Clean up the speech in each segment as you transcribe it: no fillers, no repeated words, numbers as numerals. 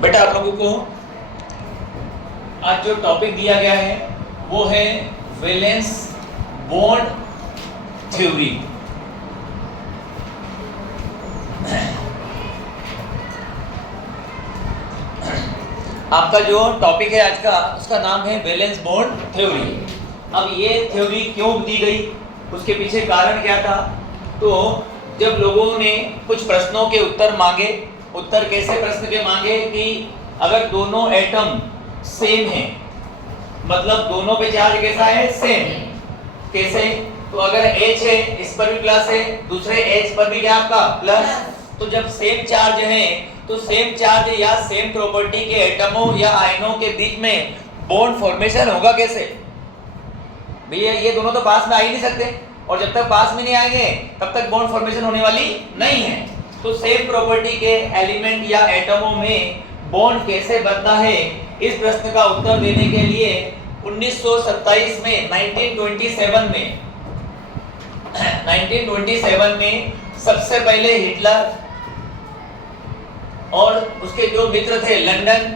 बेटा आप लोगों को आज जो टॉपिक दिया गया है वो है वैलेंस बॉन्ड थ्योरी। आपका जो टॉपिक है आज का उसका नाम है वैलेंस बॉन्ड थ्योरी। अब ये थ्योरी क्यों दी गई, उसके पीछे कारण क्या था? तो जब लोगों ने कुछ प्रश्नों के उत्तर मांगे, उत्तर कैसे प्रश्न के मांगे कि अगर दोनों एटम सेम हैं, मतलब दोनों पे चार्ज कैसा है? सेम। कैसे? तो अगर H है, इस पर भी प्लस है, दूसरे H पर भी क्या आपका प्लस। तो जब सेम चार्ज है तो सेम चार्ज या सेम प्रॉपर्टी के एटमों या आयनों के बीच में बॉन्ड फॉर्मेशन होगा कैसे? भैया ये दोनों तो पास में आ ही नहीं सकते, और जब तक पास में नहीं आएंगे तब तक बॉन्ड फॉर्मेशन होने वाली नहीं है। तो सेम प्रॉपर्टी के एलिमेंट या एटमों में बॉन्ड कैसे बनता है, इस प्रश्न का उत्तर देने के लिए 1927 में 1927 में सबसे पहले हिटलर और उसके जो मित्र थे लंदन,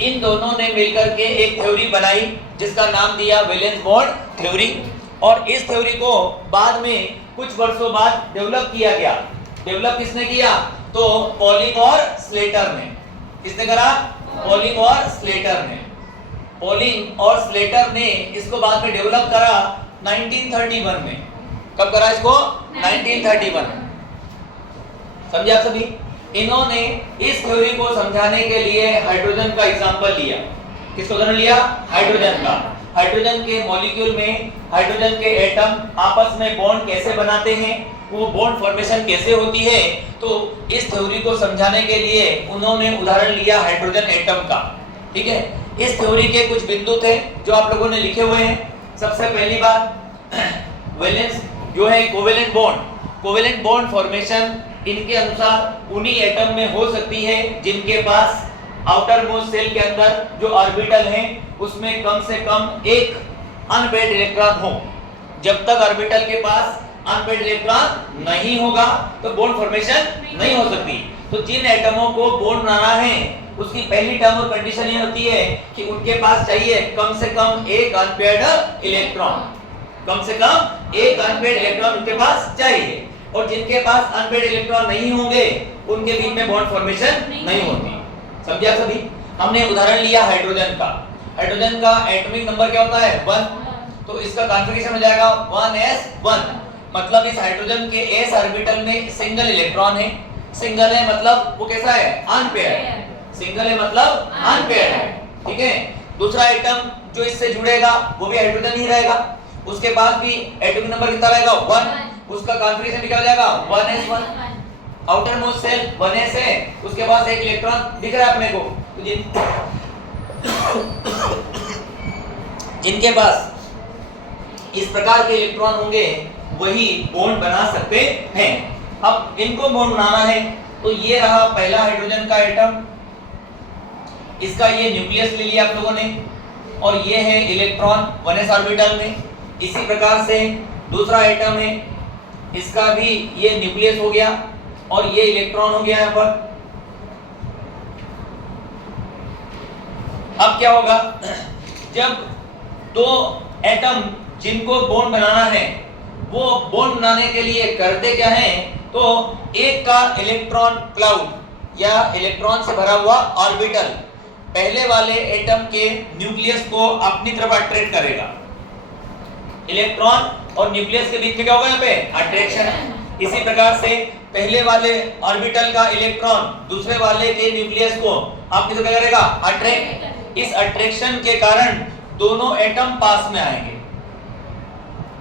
इन दोनों ने मिलकर के एक थ्योरी बनाई जिसका नाम दिया वैलेंस बॉन्ड थ्योरी। और इस थ्योरी को बाद में कुछ वर्षों बाद डेवलप किया गया। डेवलप किसने किया? तो पॉलिंग और स्लेटर ने। किसने करा? पॉलिंग और स्लेटर ने। पॉलिंग और स्लेटर ने इसको बाद में डेवलप करा 1931 में। कब करा इसको? 1931। समझे आप सभी? इन्होंने इस थ्योरी को समझाने के लिए हाइड्रोजन का एग्जांपल लिया। किसको उदाहरण लिया? हाइड्रोजन का। हाइड्रोजन के मॉलिक्यूल में हाइड्रोजन के एटम आपस में बॉन्ड कैसे बनाते हैं, वो बॉन्ड फॉर्मेशन कैसे होती है, तो इस थ्योरी को समझाने के लिए उन्होंने उदाहरण लिया हाइड्रोजन एटम का। ठीक है, इस थ्योरी के कुछ बिंदु थे जो आप लोगों ने लिखे हुए हैं। सबसे पहली बात, वैलेंस जो है covalent bond. Covalent bond formation इनके अनुसार उन्हीं एटम में हो सकती है जिनके पास आउटर मोस्ट सेल के अंदर जो ऑर्बिटल हैं उसमें कम से कम एक अनपेयर्ड इलेक्ट्रॉन हो। जब तक ऑर्बिटल के पास अनपेयर्ड इलेक्ट्रॉन नहीं होगा तो बॉन्ड फॉर्मेशन नहीं हो सकती। तो जिन एटमों को बॉन्ड बनाना है उसकी पहली टर्म और कंडीशन ये होती है कि उनके पास चाहिए कम से कम एक अनपेयर्ड इलेक्ट्रॉन। कम से कम एक अनपेयर्ड इलेक्ट्रॉन उनके पास चाहिए, और जिनके पास अनपेयर्ड इलेक्ट्रॉन नहीं होंगे उनके बीच में बॉन्ड फॉर्मेशन नहीं होती। समझे आप सभी? हमने उदाहरण लिया हाइड्रोजन का। हाइड्रोजन का एटॉमिक नंबर क्या होता है? 1। तो इसका कॉन्फ़िगरेशन हो जाएगा 1s1। मतलब इस हाइड्रोजन के s ऑर्बिटल में सिंगल इलेक्ट्रॉन है। सिंगल है मतलब वो कैसा है? अनपेयर्ड। सिंगल है मतलब अनपेयर्ड है। ठीक है, दूसरा एटम जो इससे जुड़ेगा वो भी हाइड्रोजन ही रहेगा, उसके पास भी एटॉमिक नंबर कितना रहेगा? 1। उसका कॉन्फ़िगरेशन क्या हो जाएगा? 1s1। Outer most shell 1s है, उसके पास एक इलेक्ट्रॉन दिख रहा है अपने को। तो जिनके पास इस प्रकार के इलेक्ट्रॉन होंगे वही बॉन्ड बना सकते हैं। अब इनको बॉन्ड बनाना है तो ये रहा पहला हाइड्रोजन का एटम, इसका ये न्यूक्लियस ले लिया आप लोगों ने, और ये है इलेक्ट्रॉन 1s ऑर्बिटल में। इसी प्रकार से दूसरा एटम है, इसका भी ये न्यूक्लियस हो गया और ये इलेक्ट्रॉन हो गया यहाँ पर। अब क्या होगा? जब दो एटम जिनको बॉन्ड बनाना है वो बॉन्ड बनाने के लिए करते क्या है, तो एक का इलेक्ट्रॉन क्लाउड या इलेक्ट्रॉन से भरा हुआ ऑर्बिटल पहले वाले एटम के न्यूक्लियस को अपनी तरफ अट्रैक्ट करेगा। इलेक्ट्रॉन और न्यूक्लियस के बीच में क्या होगा? यहाँ पे अट्रैक्शन। इसी प्रकार से पहले वाले ऑर्बिटल का इलेक्ट्रॉन दूसरे वाले के न्यूक्लियस को अपनी तरफ करेगा, अट्रैक्ट। इस अट्रैक्शन के कारण दोनों एटम पास में आएंगे।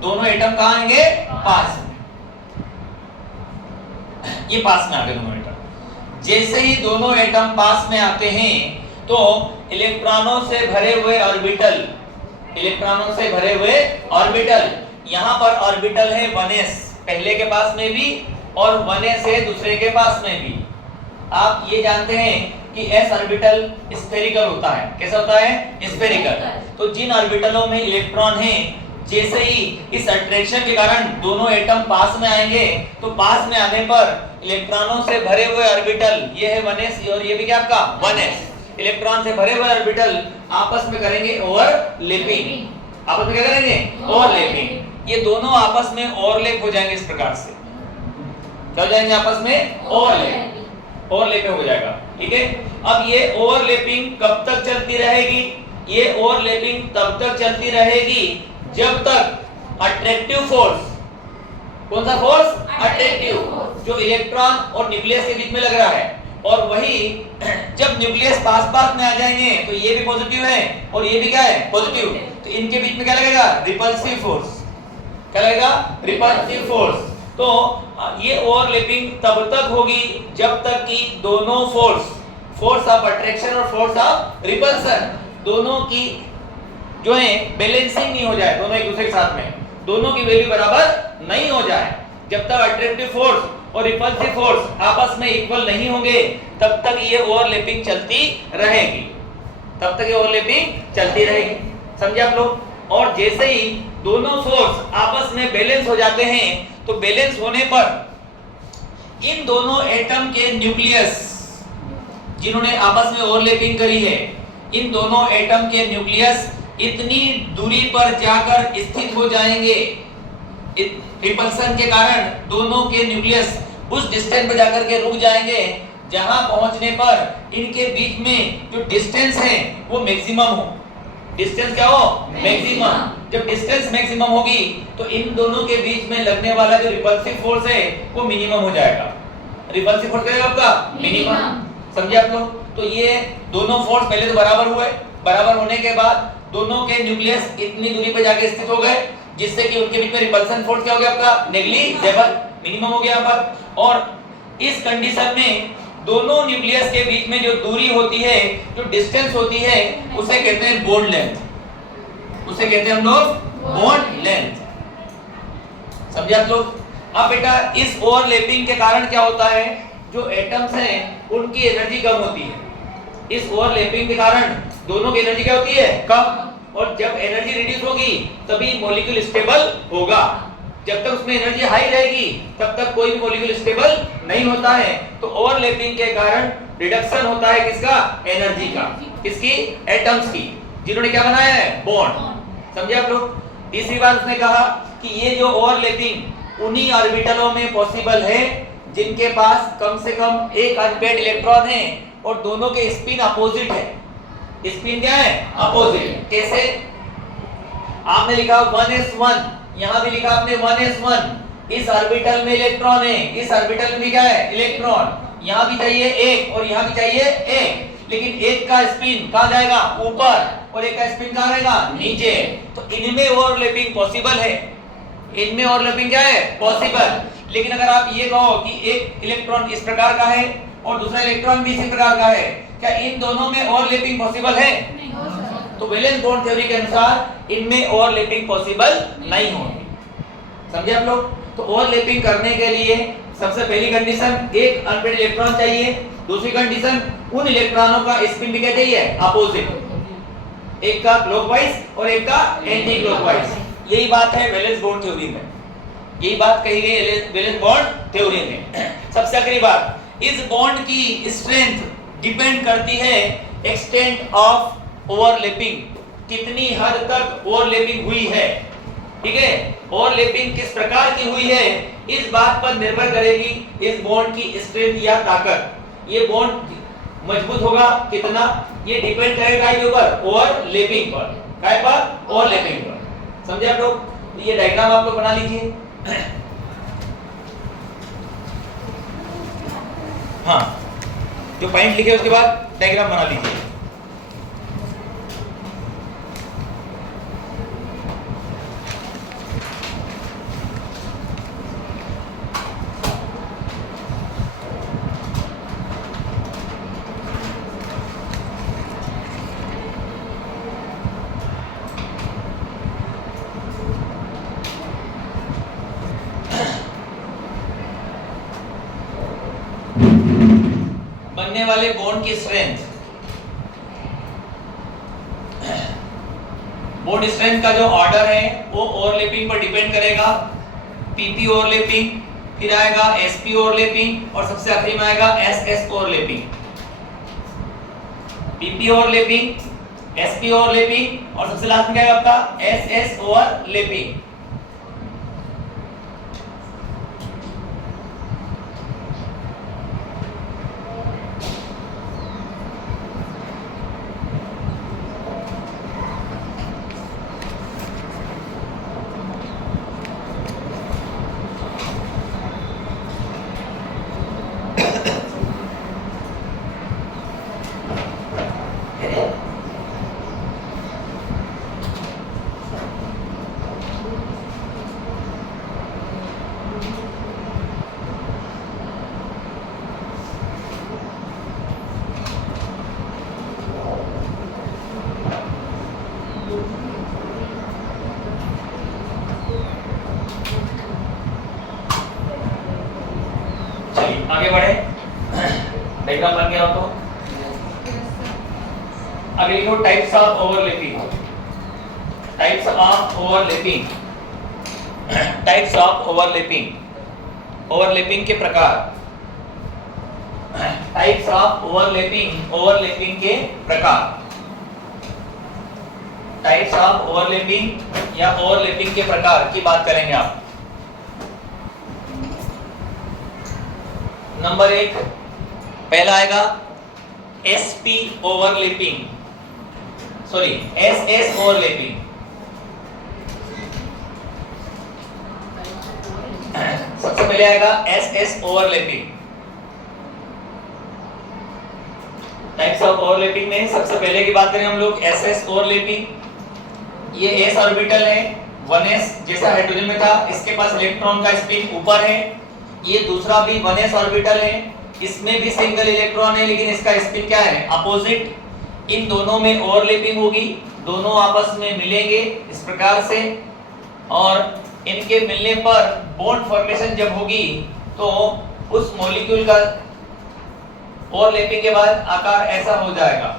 दोनों एटम कहां आएंगे? पास में। ये पास में आ गए दोनों एटम। जैसे ही दोनों एटम पास में आते हैं तो इलेक्ट्रॉनों से भरे हुए ऑर्बिटल, इलेक्ट्रॉनों से भरे हुए ऑर्बिटल, यहां पर ऑर्बिटल है 1s पहले के पास में भी और 1s है दूसरे के पास में भी। आप ये जानते हैं कि s ऑर्बिटल स्फेरिकल होता है। कैसा होता है? स्फेरिकल। तो जिन ऑर्बिटलों में इलेक्ट्रॉन हैं, जैसे ही इस अट्रैक्शन के कारण दोनों एटम पास में आएंगे तो पास में आने पर इलेक्ट्रॉनों से भरे हुए ऑर्बिटल, ये है 1s और ये भी क्या आपका 1s, इलेक्ट्रॉन से भरे हुए ऑर्बिटल आपस में करेंगे ओवरलैपिंग, आपस में क्या करेंगे ओवरलैपिंग, ये दोनों आपस में ओवरलैप हो जाएंगे इस प्रकार से, क्या हो जाएंगे आपस में ओवरलैपिंग हो जाएगा, ठीक है। अब ये ओवरलैपिंग कब तक चलती रहेगी, ये ओवरलैपिंग तब तक चलती रहेगी जब तक अट्रैक्टिव फोर्स, कौन सा फोर्स, अट्रैक्टिव, जो इलेक्ट्रॉन और न्यूक्लियस के बीच में लग रहा है, और वही जब न्यूक्लियस पास में आ जाएंगे तो ये भी पॉजिटिव है और ये भी क्या है पॉजिटिव, तो इनके बीच में क्या लगेगा रिपल्सिव फोर्स, क्या लगेगा रिपल्सिव फोर्स। तो ये ओवरलैपिंग तब तक होगी जब तक कि दोनों फोर्स ऑफ अट्रैक्शन और फोर्स ऑफ रिपल्सन दोनों की जो है बैलेंसिंग नहीं हो जाए, दोनों एक दूसरे के साथ में दोनों की वैल्यू बराबर नहीं हो जाए, जब तक अट्रैक्टिव फोर्स और रिपल्सिव फोर्स आपस में इक्वल नहीं होंगे तब तक ये ओवरलैपिंग चलती रहेगी, तब तक ये ओवरलैपिंग चलती रहेगी, समझे आप लोग। और जैसे ही दोनों फोर्स आपस में बैलेंस हो जाते हैं तो बैलेंस होने पर इन दोनों एटम के न्यूक्लियस जिन्होंने आपस में ओवरलैपिंग करी है, इन दोनों एटम के न्यूक्लियस इतनी दूरी पर जाकर स्थित हो जाएंगे, रिपल्सन के कारण दोनों के न्यूक्लियस उस डिस्टेंस पर जाकर के रुक जाएंगे जहां पहुंचने पर इनके बीच में जो डिस्टेंस है वो मैक्सिमम हो, डिस्टेंस क्या हो मैक्सिमम, जब डिस्टेंस मैक्सिमम होगी तो इन दोनों के बीच में लगने वाला जो रिपल्सिव फोर्स है वो मिनिमम हो जाएगा, रिपल्सिव फोर्स क्या आपका मिनिमम, समझे आप लोग। तो ये दोनों फोर्स पहले तो बराबर हुए, बराबर होने के बाद दोनों के न्यूक्लियस इतनी दूरी पर जाके स्थित हो गए जिससे कि उनके बीच में रिपल्सन फोर्स क्या हो गया आपका नेग्लिजिबल, मिनिमम हो गया यहाँ पर। और इस कंडीशन में दोनों न्यूक्लियस के बीच में जो दूरी होती है, जो डिस्टेंस होती है उसे कहते हैं बॉन्ड लेंथ, उसे कहते हैं हम लोग बॉन्ड लेंथ, समझे आप लोग। अब बेटा इस ओवरलैपिंग के कारण क्या होता है, जो एटम्स हैं उनकी एनर्जी कम होती है, इस ओवरलैपिंग के कारण दोनों की एनर्जी क्या होती है कम, और जब एनर्जी रिड्यूस होगी तभी मॉलिक्यूल स्टेबल होगा, जब तक उसमें एनर्जी हाई रहेगी तब तक कोई भी मॉलिक्यूल स्टेबल नहीं होता है। तो ओवरलैपिंग के कारण रिडक्शन होता है किसका, एनर्जी का, किसकी, एटम्स की, जिन्होंने क्या बनाया है बॉन्ड, समझे आप लोग। तीसरी बात उसने कहा कि ये जो ओवरलैपिंग उन्हीं ऑर्बिटलों में पॉसिबल है जिनके पास कम से कम एक अनपेयर्ड इलेक्ट्रॉन है और दोनों के स्पिन अपोजिट है, स्पिन क्या है अपोजिट, कैसे, आपने लिखा 1s1, यहां भी लिखा आपने 1s1, इस ऑर्बिटल में इलेक्ट्रॉन है, इस ऑर्बिटल में क्या है इलेक्ट्रॉन, यहां भी चाहिए एक और यहां भी चाहिए एक, लेकिन एक का स्पिन कहां जाएगा ऊपर और एक का स्पिन कहां रहेगा नीचे, तो इनमें ओवरलैपिंग पॉसिबल है, इनमें ओवरलैपिंग क्या है पॉसिबल। लेकिन अगर आप ये कहो कि एक इलेक्ट्रॉन इस प्रकार का है और दूसरा इलेक्ट्रॉन भी इसी प्रकार का है, क्या इन दोनों में ओवरलैपिंग पॉसिबल है, तो वैलेंस बॉन्ड थ्योरी के अनुसार इनमें ओवरलैपिंग पॉसिबल नहीं होगी, समझे आप लोग। तो ओवरलैपिंग करने के लिए सबसे पहली कंडीशन एक अनपेयर्ड इलेक्ट्रॉन चाहिए, दूसरी कंडीशन उन इलेक्ट्रॉनों का स्पिन भी क्या चाहिए अपोजिट, एक का क्लॉकवाइज और एक का एंटी क्लॉकवाइज, यही बात है वैलेंस बॉन्ड थ्योरी में, यही बात कही गई है वैलेंस बॉन्ड थ्योरी में। सबसे आखिरी बात, इस बॉन्ड की स्ट्रेंथ डिपेंड करती है एक्सटेंट ऑफ ओवरलैपिंग, कितनी हद तक ओवरलैपिंग हुई है, ठीक है, ओवरलैपिंग किस प्रकार की हुई है इस बात पर निर्भर करेगी इस बॉन्ड की स्ट्रेंथ या ताकत, ये बॉन्ड मजबूत होगा कितना, ये डिपेंड करेगा इसके ऊपर ओवरलैपिंग पर, काय पर ओवरलैपिंग पर, समझे आप लोग। तो ये डायग्राम आप लोग बना लीजिए, हाँ जो पॉइंट लिखे उसके बाद डायग्राम बना लीजिए। बनने वाले बॉन्ड की स्ट्रेंथ, बॉन्ड स्ट्रेंथ का जो ऑर्डर है वो ओवरलैपिंग पर डिपेंड करेगा, पीपी ओवरलैपिंग, फिर आएगा sp ओवरलैपिंग और सबसे आखिरी में आएगा ss overlapping. pp overlapping, sp overlapping और सबसे लास्ट में क्या आएगा आपका ss ओवरलैपिंग। आगे बढ़े, डायग्राम बन गया हो तो आगे लिखो types of overlapping. Types of overlapping, types of overlapping, overlapping के प्रकार। टाइप्स ऑफ ओवरलैपिंग, ओवरलैपिंग के प्रकार। टाइप्स ऑफ ओवरलैपिंग या ओवरलैपिंग के प्रकार की बात करेंगे आप। नंबर 1 पहला आएगा sp overlapping, sorry ss overlapping. सबसे पहले आएगा ss overlapping. Types of overlapping में सबसे पहले की बात करें हम लोग ss ओवरलैपिंग। ये s ऑर्बिटल है, 1s जैसा हाइड्रोजन में था, इसके पास इलेक्ट्रॉन का स्पिन ऊपर है। ये दूसरा भी 1s ऑर्बिटल है, इसमें भी सिंगल इलेक्ट्रॉन है लेकिन इसका स्पिन क्या है अपोजिट। इन दोनों में ओवरलैपिंग होगी, दोनों आपस में मिलेंगे इस प्रकार से, और इनके मिलने पर बॉन्ड फॉर्मेशन जब होगी तो उस मॉलिक्यूल का ओवरलैपिंग के बाद आकार ऐसा हो जाएगा।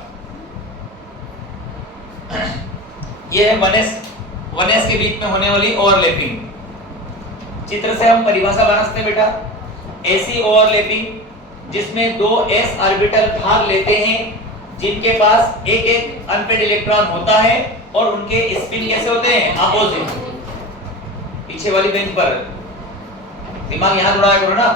ये है 1s के बीच में होने वाली ओवरलैपिंग। चित्र से हम परिभाषा बना सकते हैं बेटा, ऐसी ओवरलैपिंग जिसमें दो s ऑर्बिटल भाग लेते हैं जिनके पास एक एक अनपेड इलेक्ट्रॉन होता है और उनके स्पिन कैसे होते हैं अपोजिट। पीछे वाली बेंच पर दिमाग यहां दौड़ाया करो ना।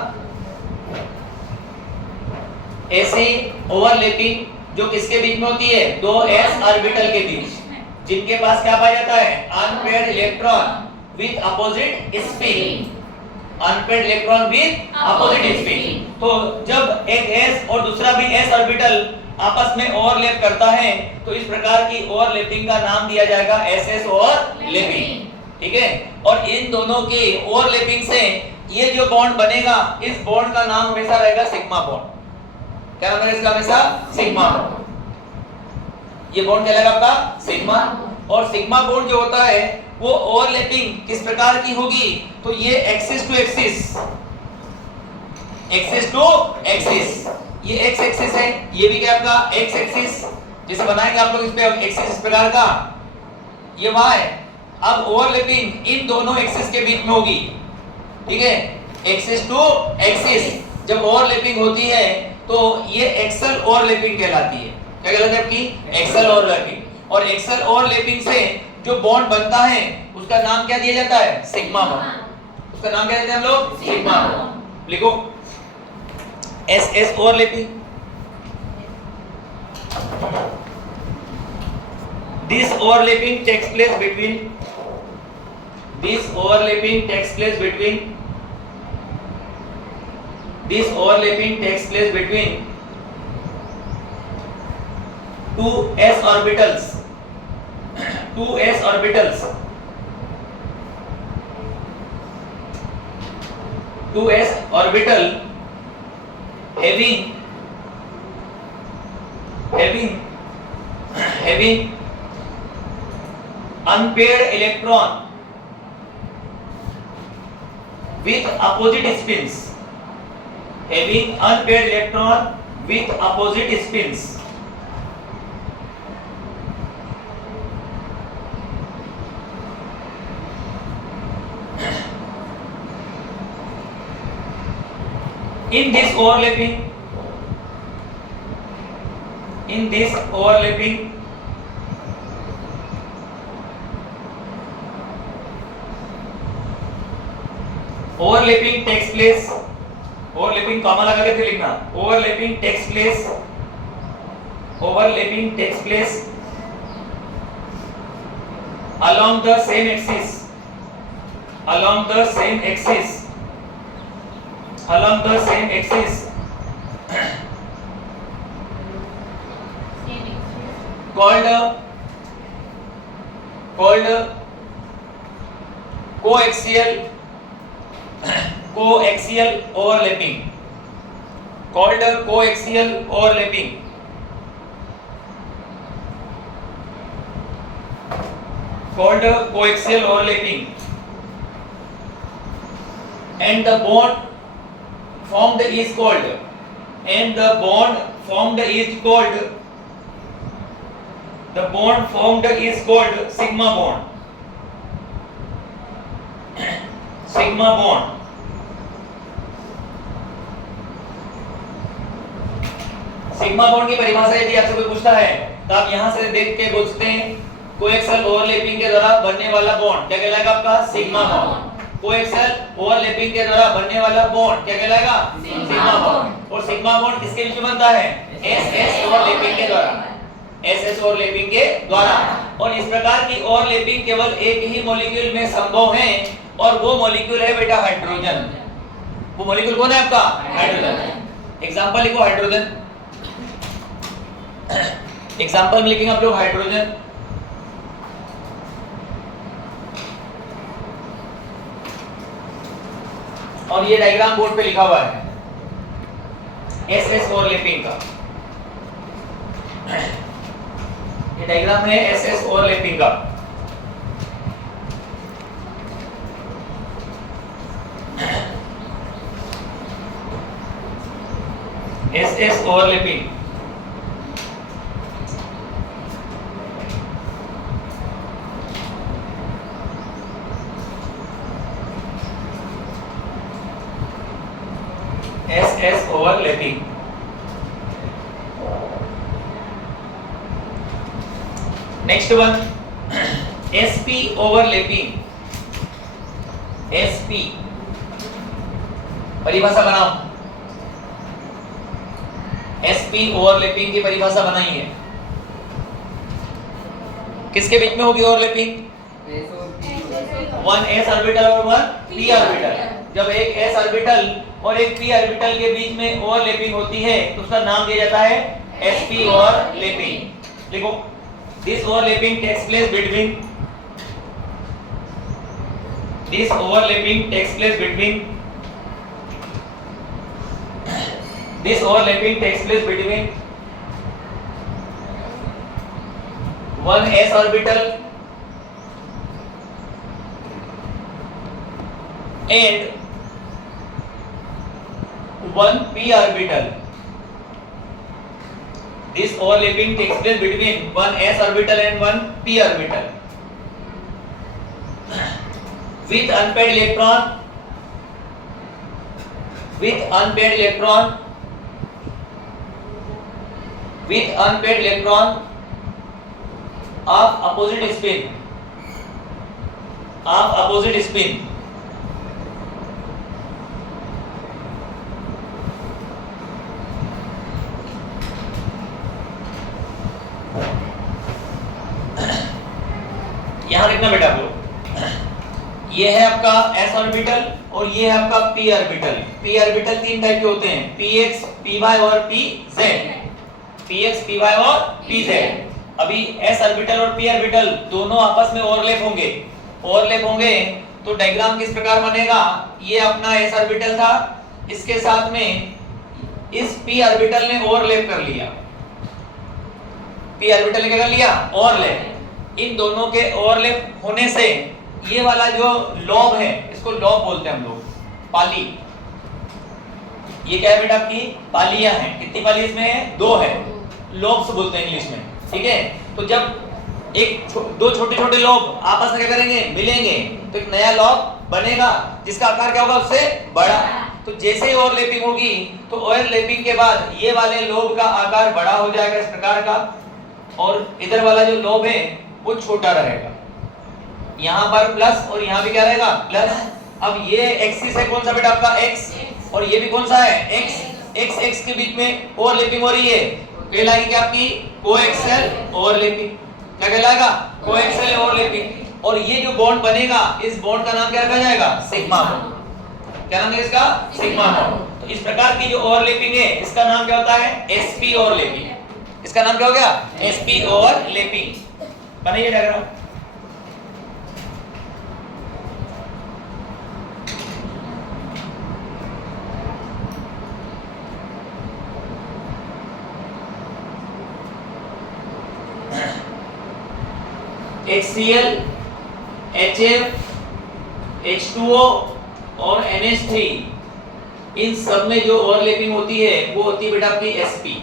ऐसी ओवरलैपिंग जो किसके बीच में होती है, दो s ऑर्बिटल के बीच, जिनके पास क्या पाया जाता है unpaired electron with opposite spin. Unpaired electron with opposite spin. तो जब एक s और दूसरा भी s ऑर्बिटल आपस में ओवरलैप करता है तो इस प्रकार की ओवरलैपिंग का नाम दिया जाएगा ss ओवरलैपिंग। ठीक है, और इन दोनों के ओवरलैपिंग से ये जो बॉन्ड बनेगा, इस बॉन्ड का नाम हमेशा रहेगा सिग्मा बॉन्ड। क्या नाम है इसका हमेशा सिग्मा बॉन्ड। ये बॉन्ड क्या रहेगा आपका सिग्मा। और सिग्मा बॉन्ड जो होता है वो ओवरलैपिंग किस प्रकार की होगी, तो ये axis to axis, axis to axis, ये एक्स एक्सिस है, ये भी क्या आपका एक्स एक्सिस, जैसे बनाएंगे आप लोग इस पे एक्सिस इस प्रकार का, ये वाई। अब ओवरलैपिंग इन दोनों एक्सिस के बीच में होगी। ठीक है, एक्सिस टू एक्सिस जब ओवरलैपिंग होती है तो ये एक्सल ओवरलैपिंग कहलाती है। क्या कहलाती है आपकी एक्सल ओवरलैपिंग। और एक्सल ओवरलैपिंग से जो बॉन्ड बनता है उसका नाम क्या दिया जाता है सिग्मा बॉन्ड। उसका नाम क्या देते हैं हम लोग सिग्मा बॉन्ड। लिखो SS overlapping. This overlapping takes place between this overlapping takes place between this overlapping takes place between two s orbitals, two s orbitals, two s orbital having unpaired electron with opposite spins, having unpaired electron with opposite spins, In this overlapping takes place, overlapping comma लगा के फिर लिखना, overlapping takes place along the same axis called coaxial overlapping. And the bond formed is called sigma bond. Sigma bond की परिभाषा यदि आपसे कोई पूछता है तो आप यहां से देख के बोल सकते हैं कोएक्सियल ओवरलैपिंग के द्वारा बनने वाला बॉन्ड क्या कहलाएगा आपका सिग्मा बॉन्ड. कोएक्सियल ओवरलैपिंग के द्वारा बनने वाला बॉन्ड क्या कहलाएगा सिग्मा बॉन्ड. और सिग्मा बॉन्ड किसके बीच में बनता है एस ओवरलैपिंग के द्वारा, एस ओवरलैपिंग के द्वारा. और इस प्रकार की ओवरलैपिंग केवल एक ही मॉलिक्यूल में संभव है और वो मॉलिक्यूल है बेटा हाइड्रोजन. वो मॉलिक्यूल कौन है आपका हाइड्रोजन. एग्जांपल लिखो हाइड्रोजन. एग्जांपल में लिखेंगे आप लोग हाइड्रोजन. और ये डायग्राम बोर्ड पे लिखा हुआ है एस ओवरलैपिंग का. ये डायग्राम है एस ओवरलैपिंग का. S overlapping S overlapping. Next one SP overlapping. SP परिभाषा बनाओ. एसपी ओवरलैपिंग की परिभाषा बनाई है. किसके बीच में होगी ओवरलैपिंग? वन एस ऑर्बिटल और वन पी ऑर्बिटल. जब एक एस ऑर्बिटल और एक पी ऑर्बिटल के बीच में ओवरलैपिंग होती है तो उसका नाम दिया जाता है एसपी ओवरलैपिंग. लिखो this overlapping takes place between one s orbital and one p orbital. This overlapping takes place between one s orbital and one p orbital. With unpaired electron of opposite spin. यहां लिखना बेटा आपको. ये है आपका s orbital और ये है आपका p ऑर्बिटल. p ऑर्बिटल तीन टाइप के होते हैं px, py और pz. px, py और pz. अभी s ऑर्बिटल और p ऑर्बिटल दोनों आपस में ओवरलैप होंगे तो डायग्राम किस प्रकार बनेगा. ये अपना s ऑर्बिटल था, इसके साथ में इस p ऑर्बिटल ने ओवरलैप कर लिया. p ऑर्बिटल ने क्या कर लिया ओवरलैप. इन दोनों के ओवरलैप होने से ये वाला जो लॉब है इसको लॉब बोलते हैं हम लोग. पाली. ये क्या है बेटा आपकी पालियां हैं. कितनी पाली इसमें है? दो है. लॉब्स बोलते हैं इंग्लिश में. ठीक है. तो जब दो छोटे छोटे लॉब आपस में क्या करेंगे मिलेंगे तो एक नया लॉब बनेगा जिसका आकार क्या होगा उससे बड़ा. तो जैसे ही ओवरलैपिंग होगी तो ओवरलैपिंग के बाद ये वाले लोब का आकार बड़ा हो जाएगा इस प्रकार का, और इधर वाला जो लोब है वो छोटा रहेगा। यहाँ पर प्लस और यहाँ भी क्या रहेगा प्लस। अब ये एक्सिस है कौन सा बेटा आपका एक्स, और ये भी कौन सा है एक्स। एक्स एक्स के बीच में ओवरलैपिंग हो रही है, कहलाएगी क्या आपकी कोएक्सियल ओवरलैपिंग। क्या कहलाएगा कोएक्सियल ओवरलैपिंग। और ये जो बॉन्ड बनेगा इस बॉन्ड का नाम क्या रखा जाएगा सिग्मा बॉन्ड। क्या नाम है इसका सिग्मा बॉन्ड। तो इस प्रकार की जो ओवरलैपिंग है इसका नाम क्या होता है sp ओवरलैपिंग। इसका नाम क्या हो गया sp ओवरलैपिंग। बनाइए डायग्राम। HCl, HF, H2O और NH3 इन सब में जो ओवरलैपिंग होती है वो होती है बेटा आपकी sp।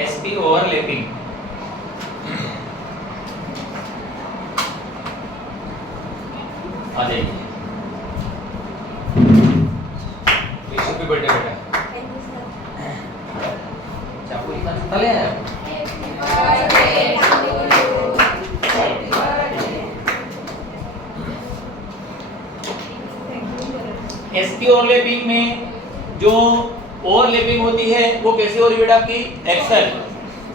sp ओवरलैपिंग आ जाइए। हैप्पी बर्थडे बेटा। चाकू निकाल ले आया। sp ओवरलैपिंग में जो ओवरलैपिंग होती है वो कैसे हो रही है बेटा आपकी एक्सल,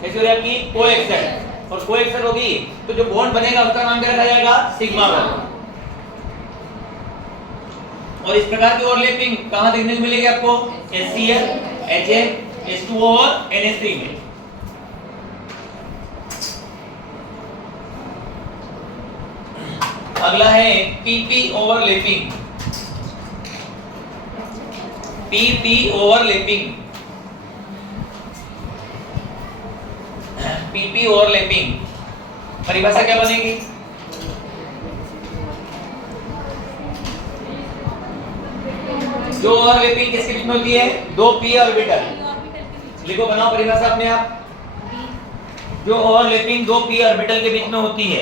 कैसे हो रही है आपकी कोएक्सल। और कोएक्सल होगी तो जो बॉन्ड बनेगा उसका नाम क्या रखा जाएगा सिग्मा बॉन्ड। और इस प्रकार की ओवरलैपिंग कहां देखने को मिलेगी आपको HCl, HF, H2O और NH3 में। अगला है PP overlapping. PP overlapping, PP overlapping परिभाषा क्या बनेगी जो ओवरलैपिंग किसके बीच में होती है दो p ऑर्बिटल। लिखो बनाओ परिभाषा अपने आप। जो ओवरलैपिंग दो p ऑर्बिटल के बीच में होती है